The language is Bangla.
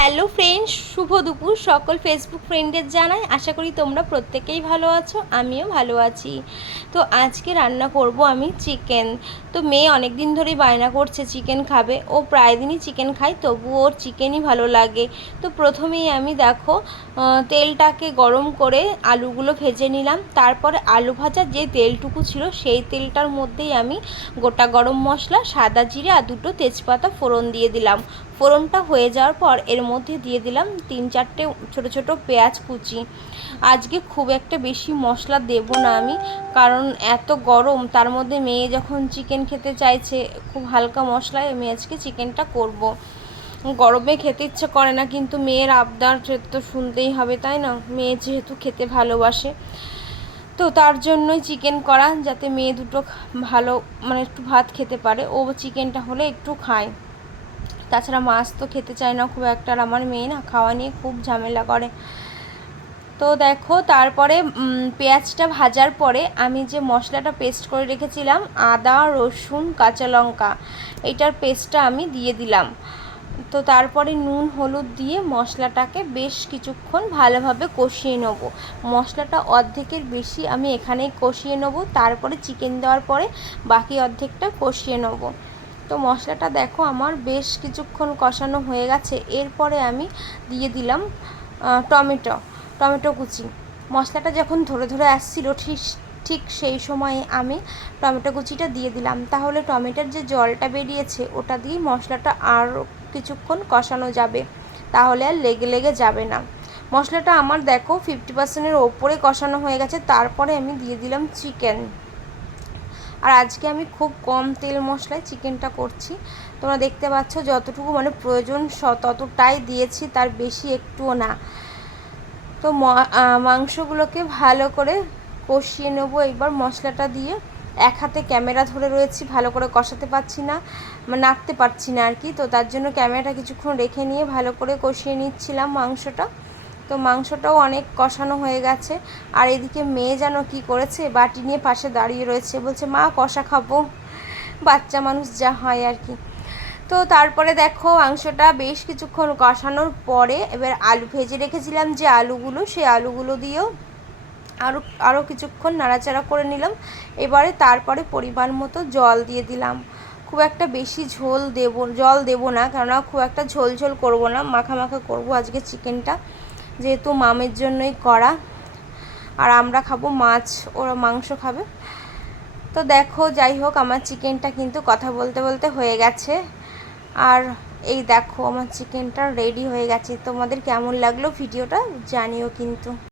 হ্যালো ফ্রেন্ডস, শুভ দুপুর সকল ফেসবুক ফ্রেন্ডদের জানাই। আশা করি তোমরা প্রত্যেকেই ভালো আছো, আমিও ভালো আছি। তো আজকে রান্না করব আমি চিকেন। তো মেয়ে অনেক দিন ধরেই বায়না করছে চিকেন খাবে। ও প্রায় দিনই চিকেন খায়, তবু ওর চিকেনই ভালো লাগে। তো প্রথমেই আমি দেখো তেলটাকে গরম করে আলুগুলো ভেজে নিলাম। তারপরে আলু ভাজার যে তেলটুকু ছিল সেই তেলটার মধ্যেই আমি গোটা গরম মশলা, সাদা জিরে আর দুটো তেজপাতা ফোড়ন দিয়ে দিলাম। ফোড়নটা হয়ে যাওয়ার পর এর মধ্যে দিয়ে দিলাম 3-4টে ছোটো ছোটো পেঁয়াজ কুচি। আজকে খুব একটা বেশি মশলা দেব না আমি, কারণ এত গরম, তার মধ্যে মেয়ে যখন চিকেন খেতে চাইছে খুব হালকা মশলায় আমি আজকে চিকেনটা করব। গরমে খেতে ইচ্ছে করে না, কিন্তু মেয়ের আবদার তো শুনতেই হবে, তাই না? মেয়ে যেহেতু খেতে ভালোবাসে, তো তার জন্যই চিকেন করা, যাতে মেয়ে দুটো ভালো একটু ভাত খেতে পারে। ও চিকেনটা হলে একটু খায়, তাছাড়া মাছ তো খেতে চায় না খুব একটা। আর আমার মেয়ে না খাওয়া নিয়ে খুব ঝামেলা করে। তো দেখো তারপরে পেঁয়াজটা ভাজার পরে আমি যে মশলাটা পেস্ট করে রেখেছিলাম, আদা, রসুন, কাঁচা লঙ্কা, এটার পেস্টটা আমি দিয়ে দিলাম। তো তারপরে নুন হলুদ দিয়ে মশলাটাকে বেশ কিছুক্ষণ ভালোভাবে কষিয়ে নেব। মশলাটা অর্ধেকের বেশি আমি এখানেই কষিয়ে নেব, তারপরে চিকেন দেওয়ার পরে বাকি অর্ধেকটা কষিয়ে নেব। তো মশলাটা দেখো আমার বেশ কিছুক্ষণ কষানো হয়ে গেছে। এরপরে আমি দিয়ে দিলাম টমেটো কুচি। মশলাটা যখন ধরে ধরে আসছিল ঠিক সেই সময়ে আমি টমেটো কুচিটা দিয়ে দিলাম। তাহলে টমেটোর যে জলটা বেরিয়েছে ওটা দিয়ে মশলাটা আরও কিছুক্ষণ কষানো যাবে, তাহলে আর লেগে লেগে যাবে না। মশলাটা আমার দেখো 50%-এর ওপরে কষানো হয়ে গেছে। তারপরে আমি দিয়ে দিলাম চিকেন। আর আজকে আমি খুব কম তেল মশলায় চিকেনটা করছি। তোমরা দেখতে পাচ্ছ যতটুকু প্রয়োজন ততটাই দিয়েছি, তার বেশি একটুও না। তো মাংসগুলোকে ভালো করে কষিয়ে নেব এইবার মশলাটা দিয়ে। এক হাতে ক্যামেরা ধরে রয়েছি, ভালো করে কষাতে পারছি না, নাড়তে পারছি না আর কি। তো তার জন্য ক্যামেরাটা কিছুক্ষণ রেখে নিয়ে ভালো করে কষিয়ে নিচ্ছিলাম মাংসটা। তো মাংসটাও অনেক কষানো হয়ে গেছে। আর এদিকে মেয়ে যেন কি করেছে, বাটি নিয়ে পাশে দাঁড়িয়ে রয়েছে, বলছে মা কষা খাবো। বাচ্চা মানুষ যা হয় আর কি। তো তারপরে দেখো মাংসটা বেশ কিছুক্ষণ কষানোর পরে এবার আলু ভেজে রেখেছিলাম যে আলুগুলো, সেই আলুগুলো দিয়েও আরও কিছুক্ষণ নাড়াচাড়া করে নিলাম। এবারে তারপরে পরিমাণ মতো জল দিয়ে দিলাম। খুব একটা বেশি জল দেব না, কেননা খুব একটা ঝোল ঝোল করবো না, মাখা মাখা করবো আজকে চিকেনটা, যেহেতু মামের জন্যই করা। আর আমরা খাবো মাছ, ওরা মাংস খাবে। তো দেখো যাই হোক, আমার চিকেনটা কিন্তু কথা বলতে বলতে হয়ে গেছে। আর এই দেখো আমার চিকেনটা রেডি হয়ে গেছে। তোমাদের কেমন লাগলো ভিডিওটা জানিও কিন্তু।